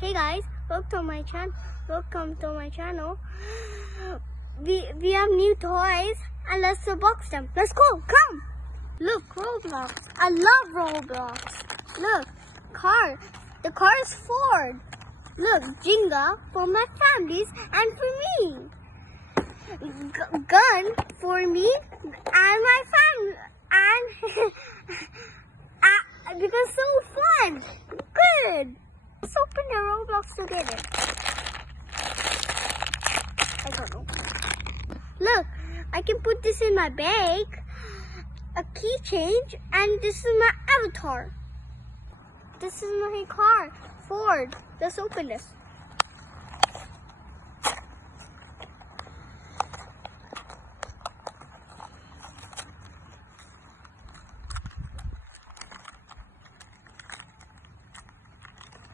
Hey guys, welcome to my channel. We have new toys and let's unbox them. Let's go, come. Look, Roblox. I love Roblox. Look, car. The car is Ford. Look, Jenga for my families and for me. Gun for me and my family and because so fun. Good. Let's open the Roblox together. I don't know. Look, I can put this in my bag, a keychain, and this is my avatar. This is my car, Ford. Let's open this.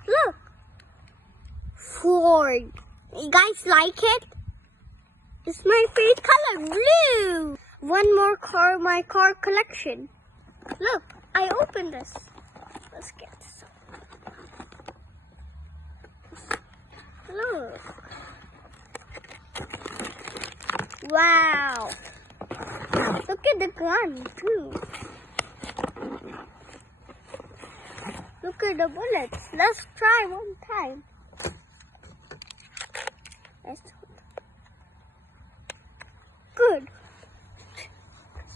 Look, Ford. You guys like it? It's my favorite color, blue. One more car, my car collection. Look, I opened this. Let's get this up. Look. Wow. Look at the gun too. Look at the bullets. Let's try one time. Good.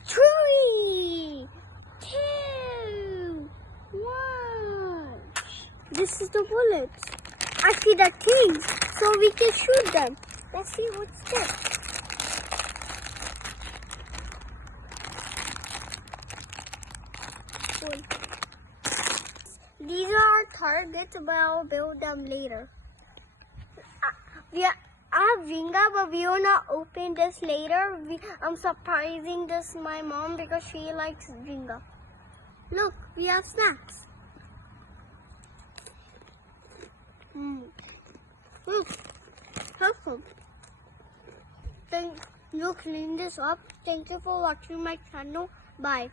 3, 2, 1. This is the bullets. I see the things, so we can shoot them. Let's see what's this. These are our targets, but I'll build them later. I have Jenga, but we will not open this later. I'm surprising this my mom because she likes Jenga. Look, we have snacks. Look, helpful. Then you clean this up. Thank you for watching my channel. Bye.